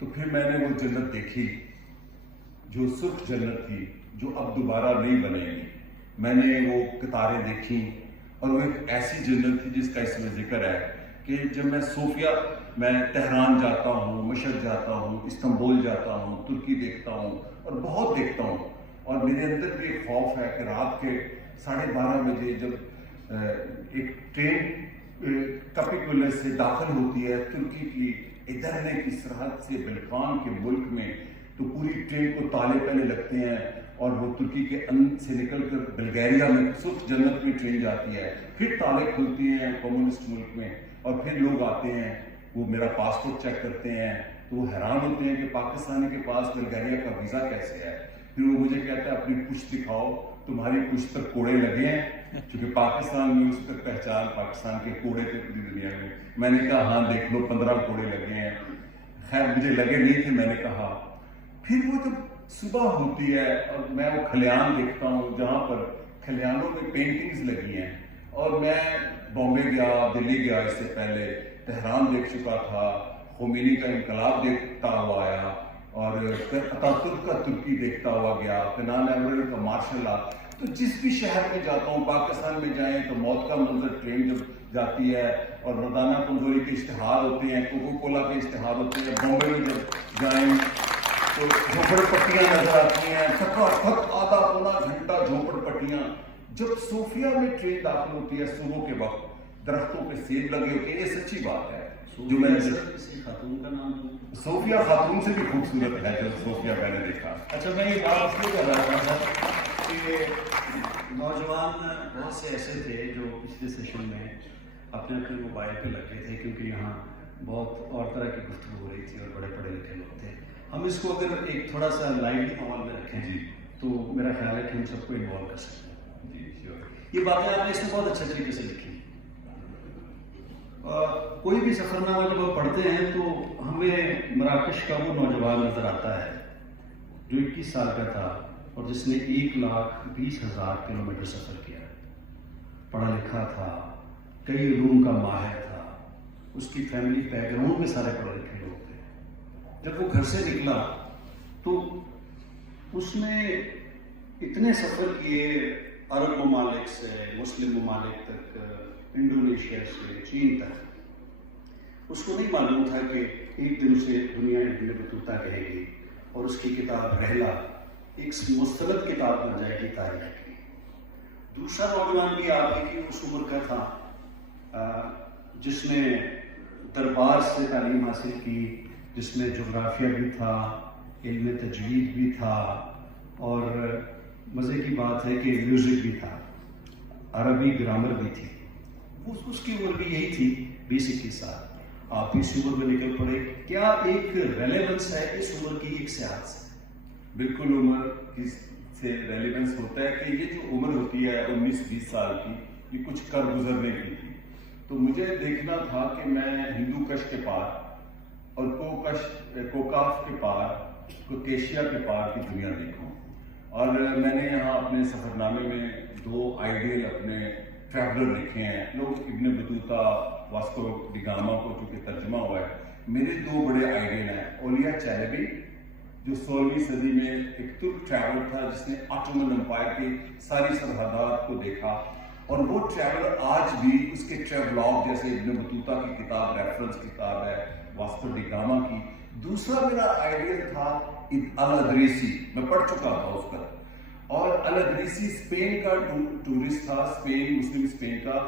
تو پھر میں نے وہ جنت دیکھی جو سرخ جنت تھی، جو اب دوبارہ نہیں بنے گی. میں نے وہ قطاریں دیکھی اور وہ ایک ایسی جنت تھی جس کا اس میں ذکر ہے کہ جب میں صوفیہ، میں تہران جاتا ہوں، مشہد جاتا ہوں، استنبول جاتا ہوں، ترکی دیکھتا ہوں اور بہت دیکھتا ہوں، اور میرے اندر بھی ایک خوف ہے کہ رات کے 12:30 بجے جب ایک ٹرین کپیکولر سے داخل ہوتی ہے ترکی کی ادھرنے کی سرحد سے بلقان کے ملک میں، تو پوری ٹرین کو تالے پہلے لگتے ہیں اور وہ ترکی کے اندر سے نکل کر بلغیریا میں سرخ جنت میں ٹرین جاتی ہے، پھر تالے کھلتی ہیں کمیونسٹ ملک میں، اور پھر لوگ آتے ہیں، وہ میرا پاسپورٹ چیک کرتے ہیں، تو وہ حیران ہوتے ہیں کہ پاکستانی کے پاس بلغیریا کا ویزا کیسے ہے. پھر وہ مجھے کہتا ہے اپنی پشت دکھاؤ، تمہاری پشت پر کوڑے لگے ہیں، کیونکہ پاکستان میں اس تک پہچان پاکستان کے کوڑے تھے پوری دنیا میں. میں نے کہا ہاں دیکھ لو 15 کوڑے لگے ہیں. خیر مجھے لگے نہیں تھے. میں نے کہا پھر وہ جب صبح ہوتی ہے اور میں وہ کھلیان دیکھتا ہوں جہاں پر کھلیانوں میں پینٹنگز لگی ہیں، اور میں بامبے گیا، دلی گیا، اس سے پہلے تہران دیکھ چکا تھا، خمینی کا انقلاب دیکھتا ہوا آیا، اور پھر اتاتürk کا ترکی دیکھتا ہوا گیا، کینان ایمرل کا مارشل آرٹ. تو جس بھی شہر میں جاتا ہوں، پاکستان میں جائیں تو موت کا منظر ٹرین جب جاتی ہے اور مردانہ کمزوری کے اشتہار ہوتے ہیں، کوکو کولا کے اشتہار ہوتے ہیں. بامبے میں جب جائیں تو جھوپڑ پٹیاں نظر آتی ہیں، تھک آدھا پونا گھنٹہ جھوپڑ پٹیاں. جب صوفیہ میں ٹرین داخل ہوتی ہے صبح کے وقت، درختوں پہ سیب لگے ہوتے ہیں. یہ سچی بات ہے جو میں نے کسی خاتون کا نام صوفیہ خاتون سے بھی خوبصورت ہے جو صوفیہ میں نے دیکھا. اچھا، میں یہ بات اس لیے کر رہا تھا کہ نوجوان بہت سے ایسے تھے جو پچھلے سیشن میں اپنے اپنے موبائل پہ لگے تھے، کیونکہ یہاں بہت اور طرح کی گفتگو ہو رہی تھی اور بڑے پڑھے لکھے لوگ تھے. ہم اس کو اگر ایک تھوڑا سا لائٹلی ماحول میں رکھیں جی تو میرا خیال ہے کہ ہم سب کو انوالو کر سکتے ہیں. جی شیور. یہ باتیں آپ نے اس میں بہت اچھے طریقے سے لکھی. کوئی بھی سفر نامہ جب ہم پڑھتے ہیں تو ہمیں مراکش کا وہ نوجوان نظر آتا ہے جو 21 سال کا تھا اور جس نے 1,20,000 کلومیٹر سفر کیا. پڑھا لکھا تھا، کئی علوم کا ماہر تھا، اس کی فیملی بیک گراؤنڈ میں سارے پڑھے لکھے لوگ تھے. جب وہ گھر سے نکلا تو اس نے اتنے سفر کیے، عرب ممالک سے مسلم ممالک تک، انڈونیشیا سے چین تک. اس کو نہیں معلوم تھا کہ ایک دن اسے دنیا ابن بطوطہ کہے گی اور اس کی کتاب رحلہ ایک مستند کتاب بن جائے گی تاریخ کی. دوسرا نوجوان بھی آپ ہی کی اس عمر کا تھا جس نے دربار سے تعلیم حاصل کی، جس میں جغرافیہ بھی تھا، علم تجوید بھی تھا، اور مزے کی بات ہے کہ میوزک بھی تھا، عربی گرامر بھی تھی. اس کی عمر بھی یہی تھی، 20-21 سال. آپ اس عمر میں نکل پڑے. کیا ایک ریلیونس ہے اس عمر کی ایک سیاحت سے؟ بالکل عمر کی سے ریلیونس ہوتا ہے کہ یہ جو عمر ہوتی ہے 19-20 سال کی، یہ کچھ کر گزرنے کی تھی. تو مجھے دیکھنا تھا کہ میں ہندو کش کے پار اور کوکاف کے پار، کوکیشیا کے پار کی دنیا دیکھوں. اور میں نے یہاں اپنے سفر نامے میں 2 آئیڈیل اپنے ٹریولر لکھے ہیں. لوگ ابن بطوطہ، واسکو ڈی گاما کو چونکہ ترجمہ ہوا ہے. میرے 2 بڑے آئیڈیل ہیں. اولیا چیلبی جو 16ویں صدی میں ایک ترک ٹریولر تھا جس نے آٹومن امپائر کی ساری سرحدات کو دیکھا، اور وہ ٹریولر آج بھی اس کے ٹریولاگ جیسے ابن بطوطہ کی کتاب ریفرنس کتاب ہے واسکو ڈی گاما کی. دوسرا میرا آئیڈیل تھا الادریسی، میں پڑھ چکا تھا اس پر. اور الادریسی اسپین کا ٹورسٹ تھا، مسلم اسپین کا.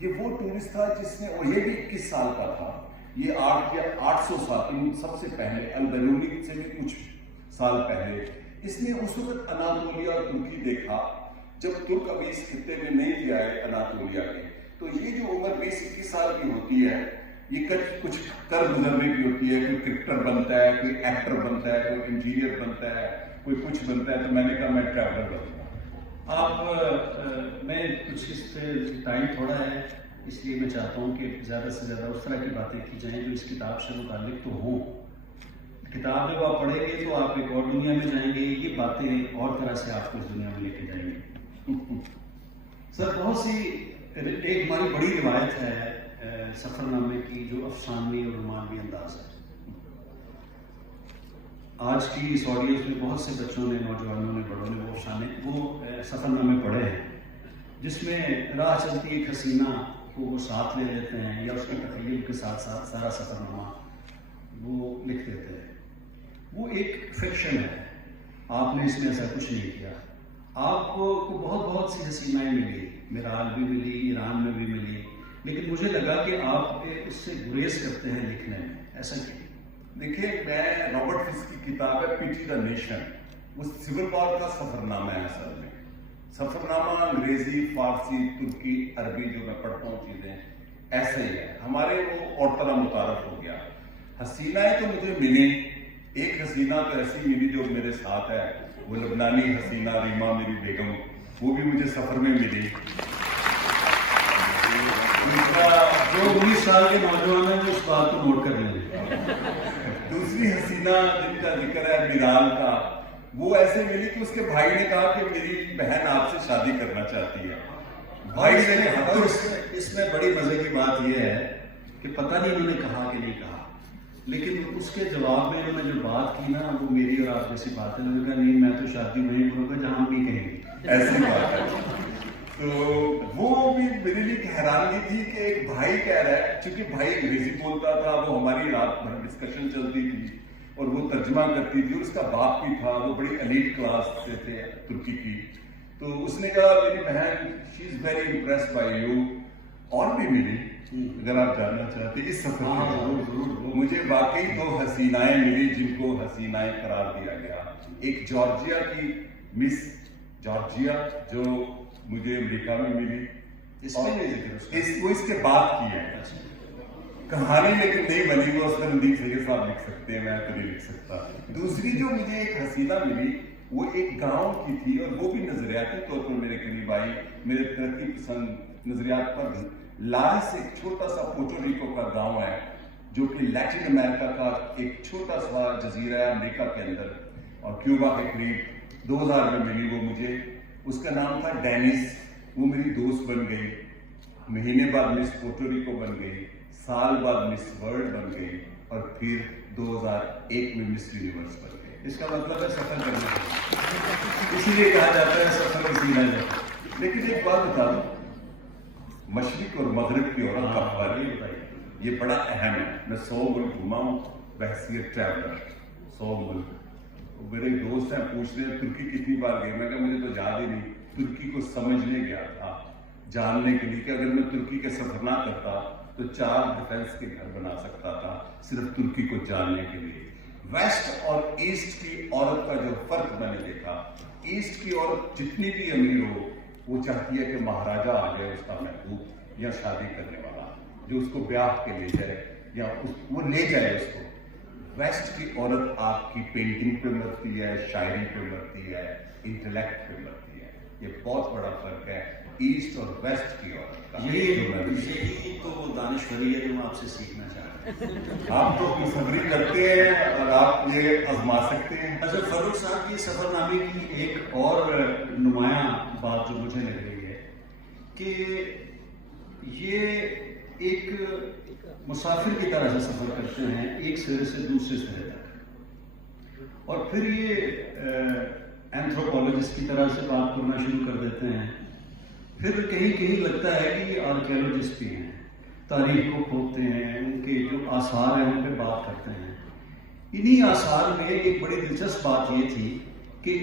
یہ وہ ٹورسٹ تھا جس نے، اور یہ بھی 21 سال کا تھا، یہ 800 سال سب سے پہلے البیرونی سے بھی کچھ سال پہلے اس نے اس وقت اناطولیا اور ترکی دیکھا جب ترک ابھی اس خطے میں نہیں تھے آئے اناطولیا کے. تو یہ جو عمر 20-21 سال کی ہوتی ہے یہ کچھ کر گزرنے کی ہوتی ہے. کوئی کرکٹر بنتا ہے، کوئی ایکٹر بنتا ہے، کوئی انجینئر بنتا ہے، کوئی کچھ بنتا ہے. تو میں نے کہا میں ٹریولر بنوں گا. آپ میں کچھ اس پہ ٹائم تھوڑا ہے اس لیے میں چاہتا ہوں کہ زیادہ سے زیادہ اس طرح کی باتیں کی جائیں جو اس کتاب سے متعلق تو ہوں. کتاب جب آپ پڑھیں گے تو آپ ایک اور دنیا میں جائیں گے، یہ باتیں اور طرح سے آپ کو اس دنیا میں لے کے جائیں گے. سر بہت سی ایک ہماری بڑی روایت ہے سفر نامے کی جو افسانوی اور رومانوی انداز ہے. آج کی اس آڈینس میں بہت سے بچوں نے، نوجوانوں نے، بڑوں نے وہ سفر نامے پڑھے ہیں جس میں راہ چلتی ایک حسینہ کو وہ ساتھ لے لیتے ہیں یا اس کی تخیل کے ساتھ ساتھ سارا سفر نامہ وہ لکھ دیتے ہیں. وہ ایک فکشن ہے، آپ نے اس میں ایسا کچھ نہیں کیا. آپ کو بہت سی حسینائیں ملی، میرال بھی ملی، ایران میں بھی ملی، لیکن مجھے لگا کہ آپ اس سے گریز کرتے ہیں لکھنے میں، ایسا کیوں؟ دیکھیے، میں رابرٹ فسک کی کتاب ہے پیٹی دا نیشن، وہ سول وار کا سفر نامہ ہے. اصل میں سفر نامہ انگریزی، فارسی، ترکی، عربی جو میں پڑھتا ہوں چیزیں ایسے ہی ہے. ہمارے وہ اور طرح متعارف ہو گیا. حسینائیں تو مجھے ملی. ایک حسینہ تو ایسی ملی جو میرے ساتھ ہے، وہ لبنانی حسینہ ریما میری بیگم، وہ بھی مجھے سفر میں ملی. جو 19 سال کے نوجوان ہیں وہ اس بات کو نوٹ کر لیں. دوسری حسینہ جن کا ذکر ہے میرال کا، وہ ایسے ملی کہ اس کے بھائی نے کہا کہ میری بہن آپ سے شادی کرنا چاہتی ہے. بھائی نے کہا. اس میں بڑی مزے کی بات یہ ہے کہ پتہ نہیں انہوں نے کہا کہ نہیں کہا، لیکن اس کے جواب میں انہوں نے جو بات کی نا وہ میری اور آپ جیسی بات ہے. انہوں نے کہا نہیں، میں تو شادی وہیں کروں گا جہاں ہم بھی کہیں گے. ایسی بات ہے. تو وہ بھی میرے لیے ایک حیرانگی تھی کہ ایک بھائی کہہ رہا ہے، چونکہ بھائی انگریزی بولتا تھا، وہ ہماری رات بھر ڈسکشن چلتی تھی اور وہ ترجمہ کرتی تھی، اور اس کا باپ بھی تھا، وہ بڑی ایلیٹ کلاس سے تھے ترکی کی. تو اس نے کہا میری بہن she is very impressed by you. اور بھی ملی اگر آپ جاننا چاہتے اس سفر میں. مجھے واقعی 2 حسینائیں ملی جن کو حسینائیں قرار دیا گیا. ایک جارجیا کی مس جارجیا جو مجھے امریکہ میں ملی. اس میں نہیں ذکر، وہ اس کے بعد کی ہے کہانی، لیکن نہیں بنی. وہ اس میں ندیم سید صاحب لکھ سکتے ہیں، میں تو نہیں لکھ سکتا. دوسری جو مجھے ایک حسینہ ملی وہ ایک گاؤں کی تھی، اور وہ بھی نظریاتی طور پر میرے قریب آئی، میرے ترقی پسند نظریات پر. لارس ایک چھوٹا سا پورٹو ریکو کا گاؤں ہے جو کہ لیٹن امریکہ کا ایک چھوٹا سا جزیرہ ہے امریکہ کے اندر، اور کیوبا کے قریب. 2000 میں ملی وہ مجھے. اس کا نام تھا ڈینس. وہ میری دوست بن گئی. مہینے بعد مس پورٹو ریکو بن گئی، سال بعد مس ورلڈ بن گئی، اور پھر 2001 میں مس یونیورس بن گئی. اس کا مطلب ہے سفر کرنا، اسی لیے کہا جاتا ہے سفر اسی لیے. لیکن ایک بات بتا دوں، مشرق اور مغرب کی عورت کا فرق یہ بڑا اہم ہے. میں 100 ملک گھوما ہوں بحیثیت ٹریولر. 100 ملک. میرے دوست ہیں، پوچھ رہے ہیں ترکی کتنی بار گئے. میں کہا مجھے تو یاد ہی نہیں. ترکی کو سمجھنے گیا تھا، جاننے کے لیے کہ اگر میں ترکی کا سفر نہ کرتا تو 4 ڈیفنس کے گھر بنا سکتا تھا صرف ترکی کو جاننے کے لیے. ویسٹ اور ایسٹ کی عورت کا جو فرق میں نے دیکھا، ایسٹ کی عورت جتنی بھی امیر ہو وہ چاہتی ہے کہ مہاراجا آ جائے اس کا محبوب یا شادی کرنے والا جو اس کو بیاہ کے لے جائے یا وہ لے جائے اس کو. ویسٹ کی عورت آپ کی پینٹنگ پہ مرتی ہے، شاعری پہ مرتی ہے، انٹلیکٹ پہ مرتی ہے. یہ بہت بڑا فرق ہے ایسٹ اور ویسٹ کی عورت کا. یہی تو وہ دانشوری ہے جو میں آپ سے سیکھنا چاہتا ہوں. آپ تو مصوری کرتے ہیں اور آپ یہ آزما سکتے ہیں. اچھا فاروق صاحب کی سفر نامے کی ایک اور نمایاں بات جو مجھے لگ رہی ہے کہ یہ ایک مسافر کی طرح سے سفر کرتے ہیں ایک سرے سے دوسرے سرے تک، اور پھر یہ اینتھروپولوجسٹ کی طرح سے بات کرنا شروع کر دیتے ہیں. پھر کہیں لگتا ہے کہ یہ آرکیولوجسٹ بھی ہیں، تاریخ کو کھودتے ہیں، ان کے جو آثار ہیں ان پہ بات کرتے ہیں. انہی آثار میں ایک بڑی دلچسپ بات یہ تھی کہ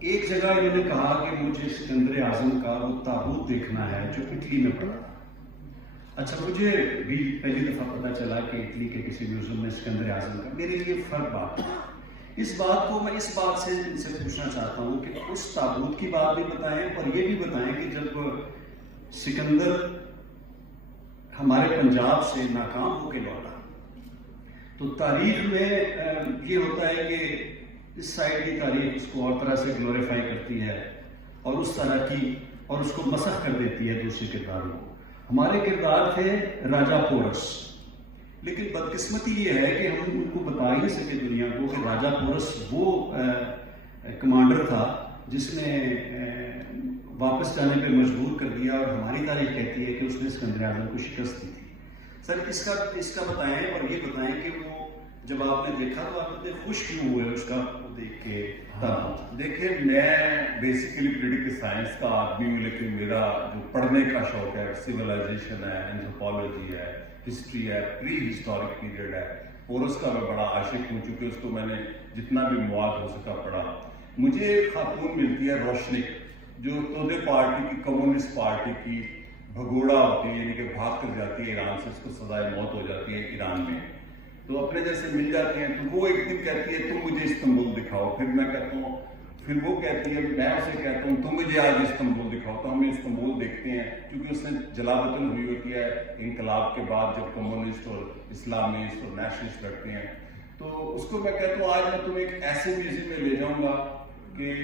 ایک جگہ انہوں نے کہا کہ مجھے سکندر اعظم کا وہ تابوت دیکھنا ہے جو اٹلی میں پڑا. اچھا مجھے بھی پہلی دفعہ پتہ چلا کہ اٹلی کے کسی میوزیم میں سکندر اعظم کا، میرے لیے فرق بات ہے. اس بات کو میں اس بات سے ان سے پوچھنا چاہتا ہوں کہ اس تابوت کی بات بھی بتائیں اور یہ بھی بتائیں کہ جب سکندر ہمارے پنجاب سے ناکام ہو کے لوٹا تو تاریخ میں یہ ہوتا ہے کہ اس سائڈ کی تاریخ اس کو اور طرح سے گلوریفائی کرتی ہے اور اس طرح کی اور اس کو مسخ کر دیتی ہے دوسرے کرداروں کو. ہمارے کردار تھے راجا پورس، لیکن بدقسمتی یہ ہے کہ ہم ان کو بتا ہی نہیں سکے دنیا کو کہ راجا پورس وہ کمانڈر تھا جس نے واپس جانے پہ مجبور کر دیا، اور ہماری تاریخ کہتی ہے کہ اس نے سکندر اعظم کو شکست دی تھی. سر اس کا بتائیں اور یہ بتائیں کہ وہ جب آپ نے دیکھا تو آپ اتنے خوش کیوں ہوئے اس کا دیکھ کے؟ دیکھیے میں بیسیکلی پولیٹیکل سائنس کا آدمی ہوں، لیکن میرا جو پڑھنے کا شوق ہے سیولائزیشن ہے، اینتھروپولوجی ہے، ہسٹری ہے، پری ہسٹورک پیریڈ ہے، اور اس کا میں بڑا عاشق ہوں، چونکہ اس کو میں نے جتنا بھی مواد ہو سکا پڑھا. مجھے ایک خاتون ملتی ہے روشنی، جو تودے پارٹی کی، کمیونسٹ پارٹی کی بھگوڑا ہوتی ہے، یعنی کہ بھاگ کر جاتی ہے ایران سے، اس کو سزائے موت ہو جاتی ہے ایران میں. تو اپنے جیسے مل جاتے ہیں، تو وہ ایک دن کہتی ہے تم مجھے استنبول دکھاؤ. پھر میں کہتا ہوں، پھر وہ کہتی ہے، میں اسے کہتا ہوں تم مجھے آج استنبول دکھاؤ. تو ہم استنبول دیکھتے ہیں، کیونکہ اس نے جلا وطن ہوئی ہوتی ہے انقلاب کے بعد، جب کمیونسٹ اور اسلامسٹ اور نیشنلسٹ لڑتے ہیں. تو اس کو میں کہتا ہوں آج میں تمہیں ایک ایسے میوزیم میں لے جاؤں گا کہ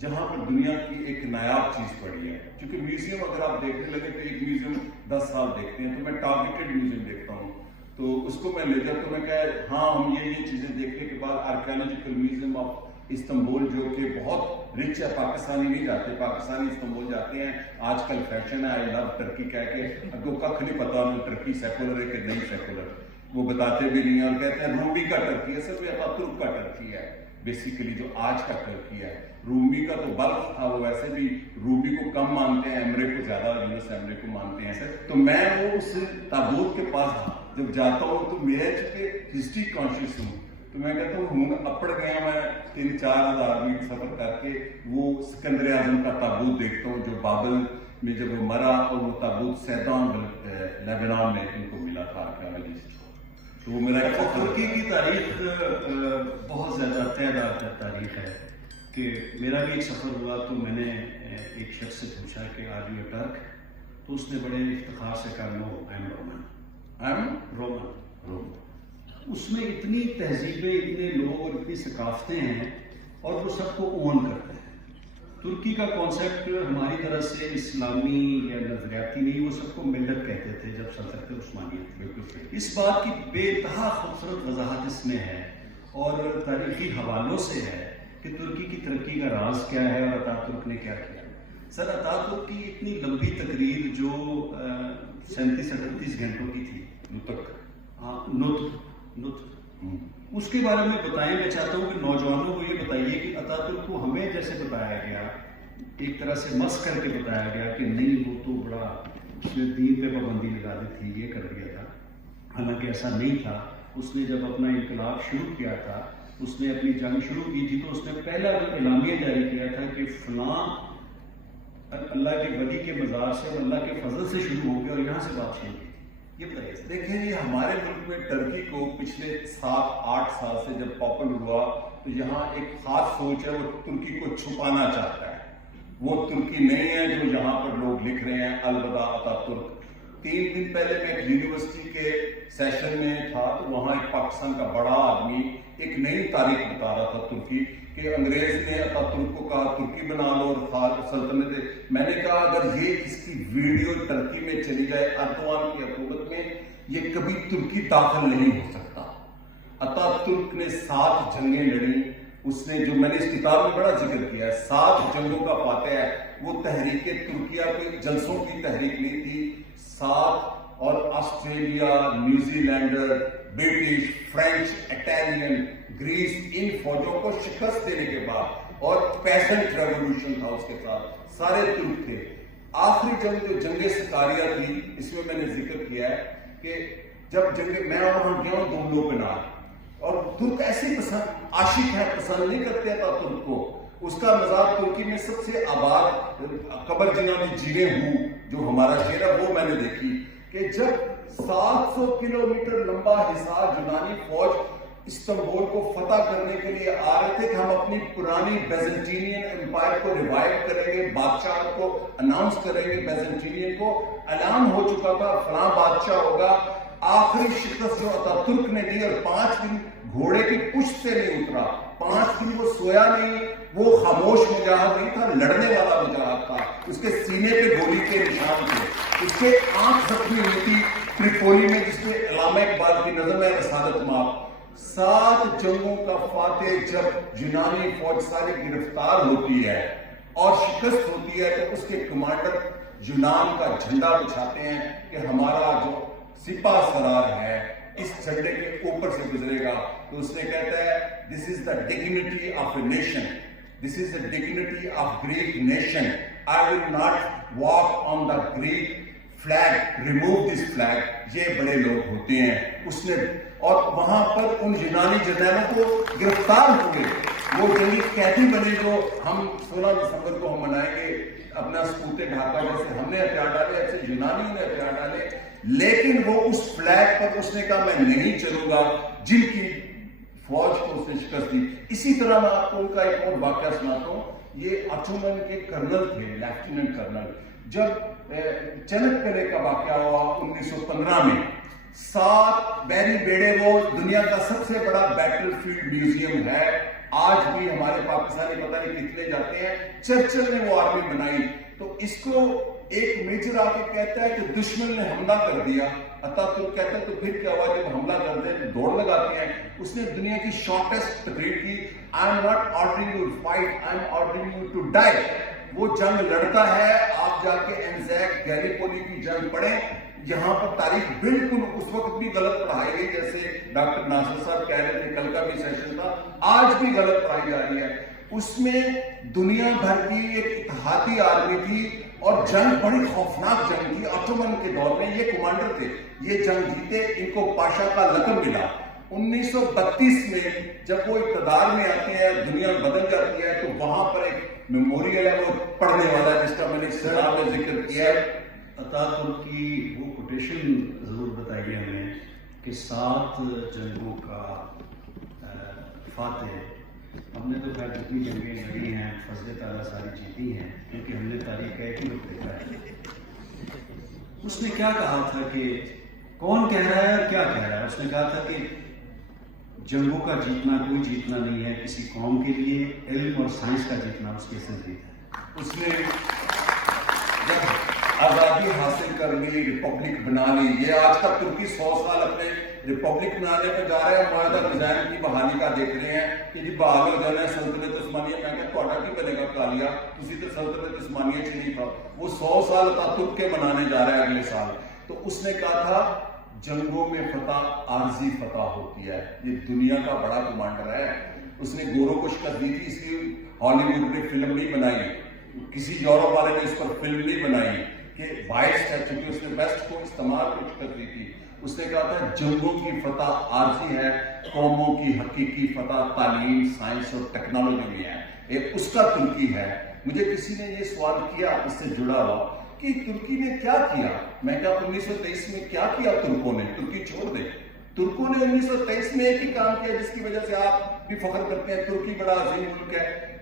جہاں پر دنیا کی ایک نایاب چیز پڑی ہے. کیونکہ میوزیم اگر آپ دیکھنے لگے تو ایک میوزیم 10 سال دیکھتے ہیں، تو میں ٹارگیٹڈ میوزیم دیکھتا ہوں. تو اس کو میں لے جاتا ہوں، میں کہا ہاں ہم یہ چیزیں دیکھنے کے بعد آرکیالوجیکل میوزیم آف استنبول جو کہ بہت رچ ہے، پاکستانی نہیں جاتے، پاکستانی استنبول جاتے ہیں. آج کل فیشن ہے آئی لو ٹرکی کہہ کے، اب کو کخ نہیں پتا انہیں ٹرکی سیکولر ہے کہ نہیں سیکولر، وہ بتاتے بھی نہیں ہیں، اور کہتے ہیں رومی کا ٹرکی ہے. سر یہ ترک کا ٹرکی ہے بیسیکلی، جو آج کا ٹرکی ہے. رومی کا تو بلخ تھا، وہ ویسے بھی رومی کو کم مانتے ہیں، ایمرے کو زیادہ، یونس ایمرے کو مانتے ہیں. تو میں وہ اس تابوت کے پاس جب جاتا ہوں تو میں چونکہ ہسٹری کانشیس ہوں، تو میں کہتا ہوں اپڑ گیا میں 3-4 ہزار آدمی سفر کر کے وہ سکندر اعظم کا تابوت دیکھتا ہوں، جو بابل میں جب وہ مرا، اور وہ تابوت سیدان لیبنان میں ان کو ملا تھا آرکیالوجسٹ. تو وہ میرا ترکی کی تاریخ بہت زیادہ تعداد تاریخ ہے کہ میرا بھی ایک سفر ہوا تو میں نے ایک شخص سے پوچھا کہ آر یو اے ٹرک؟ تو اس نے بڑے افتخار سے کہا نو آئی ایم رومن. اس میں اتنی تہذیبیں، اتنے لوگ اور اتنی ثقافتیں ہیں، اور وہ سب کو اون کرتے ہیں. ترکی کا کانسیپٹ ہماری طرح سے اسلامی یا نظریاتی نہیں، وہ سب کو ملت کہتے تھے جب سلطنت عثمانیہ تھی. بالکل اس بات کی بے انتہا خوبصورت وضاحت اس میں ہے اور تاریخی حوالوں سے ہے کہ ترکی کی ترقی کا راز کیا ہے اور اتا ترک نے کیا کیا. سر اتا ترک کی اتنی لمبی تقریر جو 37-38 گھنٹوں کی تھی، اس کے بارے میں بتائیں. میں چاہتا ہوں کہ نوجوانوں کو یہ بتائیے کہ اتا ترک کو ہمیں جیسے بتایا گیا، ایک طرح سے مس کر کے بتایا گیا کہ نہیں وہ تو بڑا اس نے دین پہ پابندی لگا دی تھی، یہ کر دیا تھا. حالانکہ ایسا نہیں تھا. اس نے جب اپنا انقلاب شروع کیا تھا، اس نے اپنی جنگ شروع کی تھی، تو اس نے پہلا جو اعلامیہ جاری کیا تھا کہ فلاں اللہ کے ولی کے مزار سے اور اللہ کے فضل سے شروع ہو گیا اور یہاں سے بات شروع کی. یہ بتائیے. دیکھیں یہ ہمارے ملک میں ٹرکی کو پچھلے 7-8 سال سے جب پاپولر ہوا تو یہاں ایک خاص سوچ ہے، وہ ترکی کو چھپانا چاہتا ہے. وہ ترکی نہیں ہے جو یہاں پر لوگ لکھ رہے ہیں الوداع اتا ترک. 3 دن پہلے میں ایک یونیورسٹی کے سیشن میں تھا، تو وہاں ایک پاکستان کا بڑا آدمی ایک نئی تاریخ بتا رہا تھا ترکی، کہ انگریز نے اتا ترک کو کہا ترکی بنا لو اور سلطنت. میں نے کہا اگر یہ اس کی ویڈیو ٹرکی میں چلی جائے اردوان کی حکومت میں، یہ کبھی ترکی داخل نہیں ہو سکتا. اتا ترک نے 7 جنگیں لڑی. اس نے جو میں نے اس کتاب میں بڑا ذکر کیا ہے، 7 جنگوں کا فاتح ہے. وہ تحریک ترکیہ کوئی جلسوں کی تحریک نہیں تھی. 7 اور Australia, New Zealander, British, French, Italian, Greece, ان فوجوں کو شکست دینے کے بعد، اور پیسنٹ ریولوشن تھا اس کے ساتھ، سارے ترک تھے. آخری جنگ جو جنگ سکاریہ تھی، اس میں میں نے ذکر کیا ہے کہ جب جنگ میں وہاں گیا ہوں دوملو پہ نار، اور ترک ایسے پسند عاشق ہے، پسند نہیں کرتے تھا ترک کو. اس کا مزار ترکی میں سب سے آباد قبر جنہ میں جیوے ہوں جو ہمارا شعر ہے، وہ میں نے دیکھی کہ جب 700 کلومیٹر لمبا حصار یونانی فوج استنبول کو فتح کرنے کے لیے آ رہے تھے کہ ہم اپنی پرانی بیزنٹینین امپائر کو ریوائیو کریں گے، بادشاہ کو اناؤنس کریں گے. بیزنٹینین کو اعلان ہو چکا تھا فلاں بادشاہ ہوگا. آخری شکست جو اتا ترک نے دی، اور 5 دن گھوڑے کی پشت سے نہیں اترا، 5 دن وہ سویا نہیں. وہ خاموش مجاہد نہیں تھا، لڑنے والا مجاہد تھا. اس کے سینے پہ گولی کے نشان تھے، اس کے آنکھ زخمی ہوئی تھی تریپولی میں، جس میں علامہ اقبال کی نظم ہے رسالت مآب. 7 جنگوں کا فاتح جب یونانی فوج ساری گرفتار ہوتی ہے اور شکست ہوتی ہے، تو اس کے کمانڈر یونان کا جھنڈا بچھاتے ہیں کہ ہمارا جو سپاہ سالار ہے اس جھنڈے کے اوپر سے گزرے گا تو اس نے کہتا ہے this is the dignity of a nation, this is the dignity of Greek nation, I will not walk on the Greek flag, remove this flag. یہ بڑے لوگ ہوتے ہیں. اس نے اور وہاں پر ان یونانی جرنیلوں کو گرفتار ہوئے, وہ جنگی قیدی بنے جو ہم 16 دسمبر کو ہم منائیں گے اپنا سکوت ڈھاکہ, جیسے ہم نے ہتھیار ڈالے ایسے یونانیوں نے ہتھیار ڈالے. لیکن وہ اس فلیگ پر اس نے کہا میں نہیں چلوں گا جن کی فوج کو اس نے شکست دی. اسی طرح میں آپ کو ان کا ایک اور واقعہ سناتا ہوں. یہ آٹومن کے کرنل تھے, لیفٹیننٹ کرنل. جب چنکپلے کا واقعہ ہوا 1915 میں, 7 بیری بیڑے وہ دنیا کا سب سے بڑا بیٹل فیلڈ میوزیم ہے. آج بھی ہمارے پاکستانی پتہ نہیں کتنے جاتے ہیں. چرچل نے وہ آرمی بنائی. تو اس کو ایک میجر آ کے کہتا ہے کہ دشمن نے حملہ کر دیا. اتاتürk کہتا ہے تو پھر کیا ہوا جب حملہ کرتے ہیں دوڑ لگاتے ہیں. اس نے دنیا کی شارٹیسٹ تقریر کی, I am not ordering you to fight, I am ordering you to die. وہ جنگ لڑتا ہے. آپ جا کے اینزیک گیلیپولی کی جنگ پڑھیں. یہاں پر تاریخ بالکل اس وقت بھی غلط پڑھائی گئی, جیسے ڈاکٹر ناصر صاحب کہہ رہے تھے, کل کا بھی سیشن تھا, آج بھی غلط پڑھائی جا رہی ہے. اس میں دنیا بھر کی ایک اتحادی آرمی تھی اور جنگ بڑی خوفناک جنگ تھی. آٹومن کے دور میں یہ کمانڈر تھے, یہ جنگ جیتے, ان کو پاشا کا لقب ملا. 1932 میں جب وہ اقتدار میں آتے ہیں, دنیا بدل جاتی ہے, تو وہاں پر ایک میموریل ہے وہ پڑھنے والا جس کا میں نے سلام میں ذکر کیا ہے. اتاتürk کی وہ کوٹیشن ضرور بتائیے ہمیں کہ 7 جنگوں کا فاتح. ہم نے تو خیر جتنی جنگیں لڑی ہیں فضل تعالیٰ ساری جیتی ہیں, کیونکہ ہم نے تاریخ کا ایک ہی رخ دیکھا ہے. اس نے کیا کہا تھا کہ کون کہہ رہا ہے اور کیا کہہ رہا ہے؟ اس نے کہا تھا کہ جنگوں کا جیتنا کوئی جیتنا نہیں ہے کسی قوم کے لیے, علم اور سائنس کا جیتنا اس کی اصل جیت ہے. اس نے جب آزادی حاصل کر لی, ریپبلک بنا لی. یہ آج تک ترکی 100 سال اپنے ریپبلک بنانے پہ جا رہے ہیں, معاہدہ ڈیزائن کی بحالی کا دیکھ رہے ہیں کہ جی بحال ہو جانا ہے سلطنت عثمانیہ. میں کہ تھوڑا کی بنے گا کالیا, اسی تو سلطنت عثمانیہ چ نہیں تھا. وہ 100 سال اتاتürk کے منانے جا رہے ہیں اگلے سال. تو اس نے کہا تھا جنگوں میں فتح عارضی فتح ہوتی ہے. یہ دنیا کا بڑا کمانڈر ہے. اس نے گوروں کو شکست دی تھی, اس لیے ہالی ووڈ نے فلم نہیں بنائی, کسی یورپ والے نے اس پر فلم نہیں بنائی کہ وائس ہے, چونکہ اس نے ویسٹ کو استعمال کو شکست دی تھی. اس نے کہا تھا جنگوں کی فتح عارضی ہے, قوموں کی حقیقی فتح تعلیم, سائنس اور ٹیکنالوجی میں ہے. ایک اس کا ترکی ہے. مجھے کسی نے یہ سوال کیا اس سے جڑا ہوا کہ ترکی نے کیا کیا. میں کہا 1923 میں کیا کیا ترکوں نے, ترکی چھوڑ دے. ترکوں نے 1923 میں ایک ہی کام کیا جس کی وجہ سے آپ بھی فخر کرتے ہیں, ترکی بڑا عظیم ملک ہے.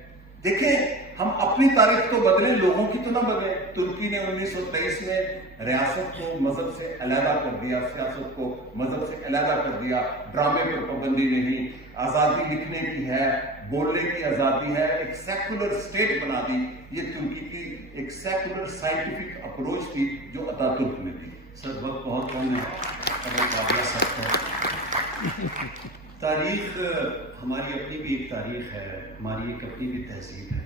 دیکھیں ہم اپنی تاریخ تو بدلیں, لوگوں کی تو نہ بدلیں. ترکی نے 1923 میں ریاست کو مذہب سے علیحدہ کر دیا, سیاست کو مذہب سے علیحدہ کر دیا. ڈرامے پر پابندی نہیں, آزادی لکھنے کی ہے, بولنے کی آزادی ہے, ایک سیکولر اسٹیٹ بنا دی. یہ ترکی کی ایک سیکولر سائنٹیفک اپروچ تھی جو اتاتürk نے دی. سر وقت بہت کم ہے. تاریخ ہماری اپنی بھی ایک تاریخ ہے, ہماری ایک اپنی بھی تہذیب ہے.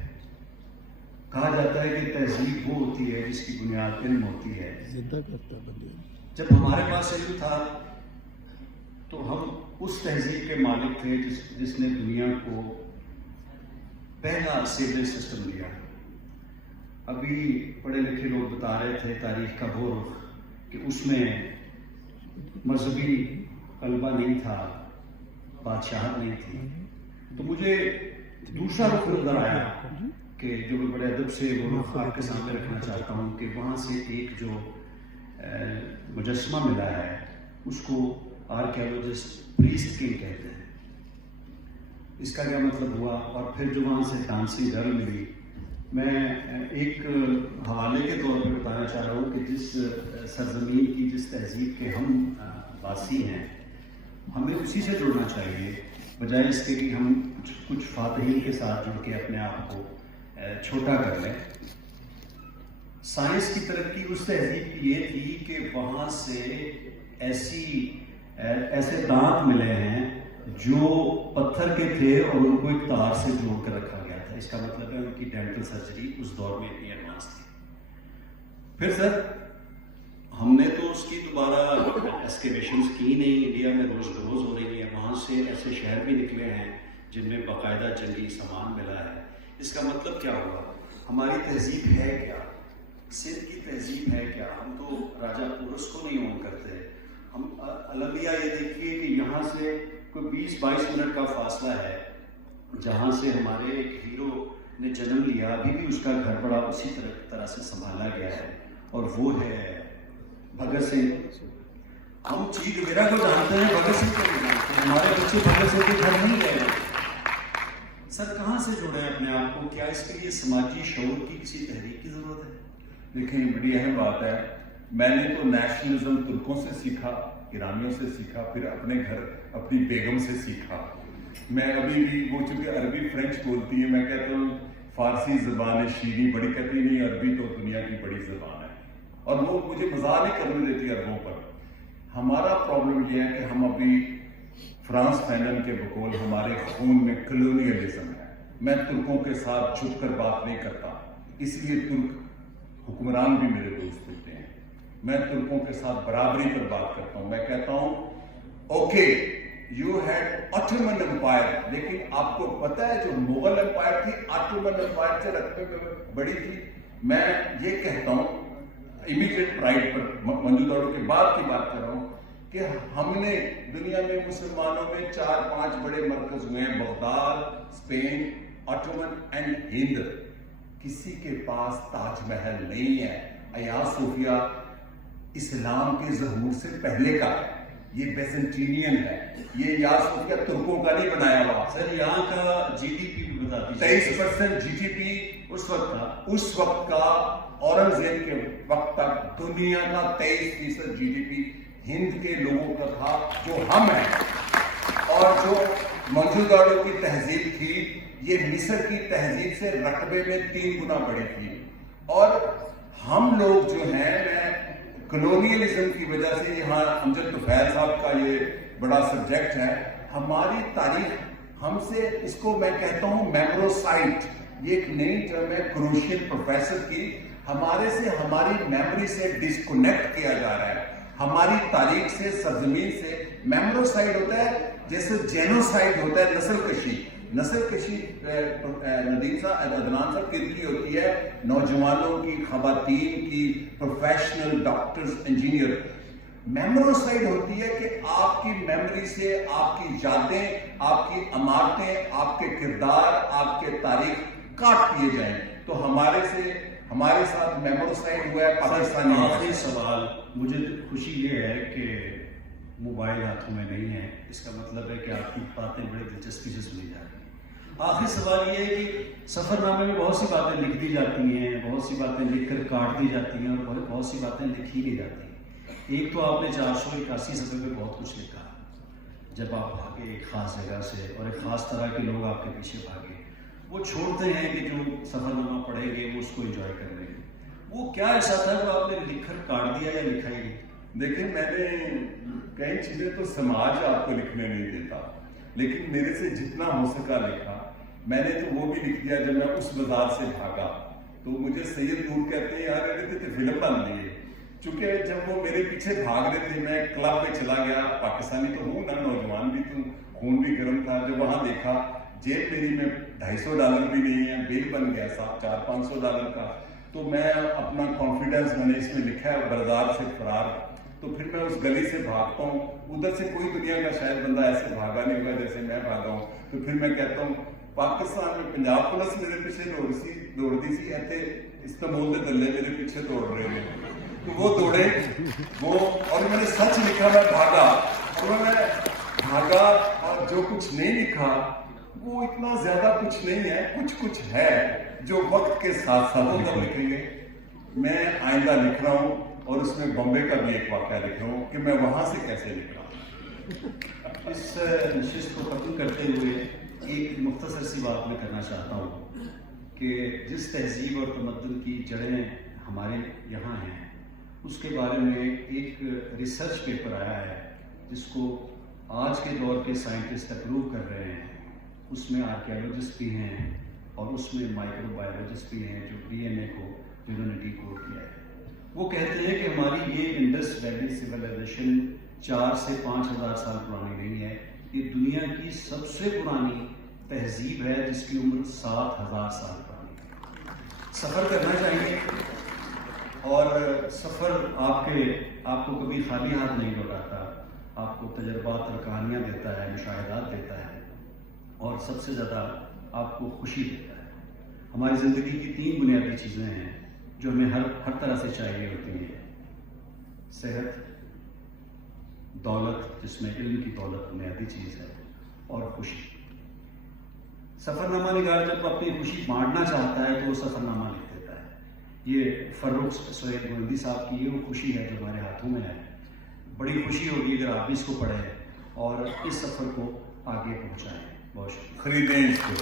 کہا جاتا ہے کہ تہذیب وہ ہوتی ہے جس کی بنیاد علم ہوتی ہے. جب ہمارے پاس علم تھا تو ہم اس تہذیب کے مالک تھے جس نے دنیا کو پہلا سیویج سسٹم دیا. ابھی پڑھے لکھے لوگ بتا رہے تھے تاریخ کا وہ رخ کہ اس میں مذہبی غلبہ نہیں تھا, بادشاہت نہیں تھی. تو مجھے دوسرا رخ نظر آیا کہ جو میں بڑے ادب سے وہ رخ آپ کے سامنے رکھنا چاہتا ہوں کہ وہاں سے ایک جو مجسمہ ملا ہے اس کو آرکیالوجسٹ پریسٹ کنگ کہتے ہیں. اس کا کیا مطلب ہوا؟ اور پھر جو وہاں سے ڈانسی گرل ملی. میں ایک حوالے کے طور پہ بتانا چاہ رہا ہوں کہ جس سرزمین کی, جس تہذیب کے ہم باسی ہیں, ہمیں اسی سے جڑنا چاہیے بجائے اس کے کہ ہم کچھ فاتحین کے ساتھ جڑ کے اپنے آپ کو چھوٹا کر لیں. سائنس کی ترقی اس تہذیب کی یہ تھی کہ وہاں سے ایسے دانت ملے ہیں جو پتھر کے تھے اور ان کو ایک تار سے جوڑ کر رکھا گیا تھا. اس کا مطلب ہے ان کی ڈینٹل سرجری اس دور میں اتنی ایڈوانس تھی. پھر سر ہم نے تو اس کی دوبارہ ایکسکیویشنز کی نہیں، انڈیا میں روز بروز ہو رہی ہیں، وہاں سے ایسے شہر بھی نکلے ہیں جن میں باقاعدہ جنگی سامان ملا ہے۔ اس کا مطلب کیا ہوا؟ ہماری تہذیب ہے کیا؟ سندھ کی تہذیب ہے کیا؟ ہم تو راجہ پورس کو نہیں اون کرتے۔ ہم الویہ یہ دیکھیے کہ یہاں سے کوئی 20-22 منٹ کا فاصلہ ہے جہاں سے ہمارے ایک ہیرو نے جنم لیا، ابھی بھی اس کا گھر بڑا اسی طرح سے سنبھالا گیا ہے، اور وہ ہے بھگت سنگھ۔ ہم چی گویرا کو جانتے ہیں، بھگت سنگھ کو نہیں جانتے۔ ہمارے بچے بھگت سنگھ کے گھر نہیں گئے۔ سر کہاں سے جوڑیں اپنے آپ کو؟ کیا اس کے لیے سماجی شعور کی کسی تحریک کی ضرورت ہے؟ دیکھیں یہ بڑی اہم بات ہے۔ میں نے تو نیشنلزم ترکوں سے سیکھا، ایرانیوں سے سیکھا، پھر اپنے گھر اپنی بیگم سے سیکھا۔ میں ابھی بھی وہ چونکہ عربی فرینچ بولتی ہے، میں کہتا ہوں فارسی زبان شیریں بڑی، کہتی نہیں عربی تو دنیا کی بڑی زبان ہے، اور وہ مجھے مزاح نہیں کرنے دیتی عربوں پر۔ ہمارا پرابلم یہ ہے کہ ہم ابھی فرانس فینن کے بقول ہمارے خون میں کلونیلزم ہے۔ میں ترکوں کے ساتھ چھپ کر بات نہیں کرتا، اس لیے ترک حکمران بھی میرے دوست ہوتے ہیں۔ میں ترکوں کے ساتھ برابری پر بات کرتا ہوں۔ میں کہتا ہوں okay you had Ottoman empire, لیکن آپ کو پتہ ہے جو مغل امپائر تھی آٹومن امپائر سے رقبے میں بڑی تھی۔ میں یہ کہتا ہوں امیڈیٹ پرائڈ پر، منجو داڑو کے بعد کی بات کر رہا ہوں، کہ ہم نے دنیا میں مسلمانوں میں 4-5 بڑے مرکز ہوئے ہیں، بغداد، اسپین، آٹومن اینڈ ہند۔ کسی کے پاس تاج محل نہیں ہے۔ آیا صوفیہ اسلام کے ظہور سے پہلے کا ہے، یہ بیزنٹینین ہے، یہ یا صوفیہ ترکوں کا نہیں بنایا ہوا۔ سر یہاں کا جی ڈی پی بھی بتا دیجیے۔ 23% جی ڈی پی اس وقت کا اورنگزیب کے وقت تک دنیا کا 23% جی ڈی پی ہند کے لوگوں کا تھا جو ہم ہیں، اور جو منجو داڑو کی تہذیب تھی یہ مصر کی تہذیب سے رقبے میں 3 گنا بڑی تھی۔ اور ہم لوگ جو ہیں، میں کلونیلزم کی وجہ سے، یہاں امجد طفیل صاحب کا یہ بڑا سبجیکٹ ہے، ہماری تاریخ ہم سے، اس کو میں کہتا ہوں میموروسائٹ، یہ ایک نئی ٹرم ہے کروشین پروفیسر کی، ہمارے سے ہماری میموری سے ڈسکنیکٹ کیا جا رہا ہے، ہماری تاریخ سے، سرزمین سے۔ میموروسائٹ ہوتا ہے جیسے جینوسائٹ ہوتا ہے نسل کشی۔ نسل کشی ندیم صاحب، عدنان صاحب کی ہوتی ہے نوجوانوں کی، خواتین کی، پروفیشنل ڈاکٹرز، انجینئر۔ میموروسائٹ ہوتی ہے کہ آپ کی میموری سے آپ کی یادیں، آپ کی عمارتیں، آپ کے کردار، آپ کے تاریخ کاٹ دیے جائیں۔ تو ہمارے ساتھ میموروسائٹ ہوا ہے پاکستانی۔ آخری سوال، مجھے خوشی یہ ہے کہ موبائل ہاتھوں میں نہیں ہے، اس کا مطلب ہے کہ آپ کی باتیں بڑی دلچسپی سے سنی جا رہی ہیں۔ آخری سوال یہ ہے کہ سفر نامے میں بہت سی باتیں لکھ دی جاتی ہیں، بہت سی باتیں لکھ کر کاٹ دی جاتی ہیں، اور بہت سی باتیں لکھی نہیں جاتی ہیں۔ ایک تو آپ نے 481 صفحے میں بہت کچھ لکھا، جب آپ بھاگے ایک خاص جگہ سے اور ایک خاص طرح کے لوگ آپ کے پیچھے بھاگے، وہ چھوڑتے ہیں کہ جو سفر نامہ پڑھیں گے وہ اس کو انجوائے کر لیں گے۔ وہ کیا ایسا تھا جو آپ نے لکھ کر کاٹ دیا یا لکھا ہی نہیں؟ دیکھیں میں نے کئی چیزیں تو سماج آپ کو لکھنے نہیں دیتا، لیکن میرے سے جتنا ہو سکا لکھا۔ میں نے تو وہ بھی لکھ دیا جب میں اس بازار سے بھاگا، تو مجھے سید نور کہتے ہیں یار یہ تو فلم بن رہی ہے، چونکہ جب وہ میرے پیچھے بھاگ رہے تھے، میں کلب میں چلا گیا، پاکستانی تو ہوں نا، نوجوان بھی تو خون بھی گرم تھا، جب وہاں دیکھا جیب میری میں $250 بھی نہیں ہے، بل بن گیا $400-500 کا، تو میں اپنا کانفیڈنس میں نے اس میں لکھا ہے بازار سے فرار۔ تو پھر میں اس گلی سے بھاگتا ہوں، ادھر سے کوئی دنیا کا شاید بندہ ایسے بھاگا نہیں ہوا جیسے میں بھاگا ہوں۔ تو پھر میں کہتا ہوں پاکستان میں پنجاب پولیس میرے پیچھے دوڑتی سی، ایسے استنبول کے دلے میرے پیچھے دوڑ رہے ہیں، تو وہ دوڑے وہ، اور میں نے سچ لکھا، میں بھاگا، اور میں بھاگا، اور جو کچھ نہیں لکھا وہ اتنا زیادہ کچھ نہیں ہے، کچھ ہے جو وقت کے ساتھ ساتھ لکھیں گے۔ میں آئندہ لکھ رہا ہوں، اور اس میں بمبے کا بھی ایک واقعہ لکھ رہا ہوں کہ میں وہاں سے کیسے لکھ رہا ہوں۔ اس نشست کو ختم کرتے ہوئے ایک مختصر سی بات میں کرنا چاہتا ہوں کہ جس تہذیب اور تمدن کی جڑیں ہمارے یہاں ہیں، اس کے بارے میں ایک ریسرچ پیپر آیا ہے جس کو آج کے دور کے سائنٹسٹ اپروو کر رہے ہیں۔ اس میں آرکیالوجسٹ بھی ہیں، اور اس میں مائکرو بایولوجسٹ بھی ہیں جو DNA کو جنہوں نے ڈی کوڈ کیا ہے۔ وہ کہتے ہیں کہ ہماری یہ انڈس ویلی سویلائزیشن 4 سے 5 ہزار سال پرانی نہیں ہے، یہ دنیا کی سب سے پرانی تہذیب ہے جس کی عمر 7,000 سال پرانی ہے۔ سفر کرنا چاہیے، اور سفر آپ کو کبھی خالی ہاتھ نہیں لوٹاتا، آپ کو تجربات اور کہانیاں دیتا ہے، مشاہدات دیتا ہے، اور سب سے زیادہ آپ کو خوشی دیتا ہے۔ ہماری زندگی کی 3 بنیادی چیزیں ہیں جو ہمیں ہر طرح سے چاہیے ہوتی ہیں: صحت، دولت جس میں علم کی دولت بنیادی چیز ہے، اور خوشی۔ سفر نامہ نگار جب اپنی خوشی بانٹنا چاہتا ہے تو وہ سفر نامہ لکھ دیتا ہے۔ یہ فروخ سہیل گوندی صاحب کی یہ وہ خوشی ہے جو ہمارے ہاتھوں میں ہے۔ بڑی خوشی ہوگی اگر آپ بھی اس کو پڑھیں اور اس سفر کو آگے پہنچائیں۔ بہت شکریہ۔ خریدیں اس کو۔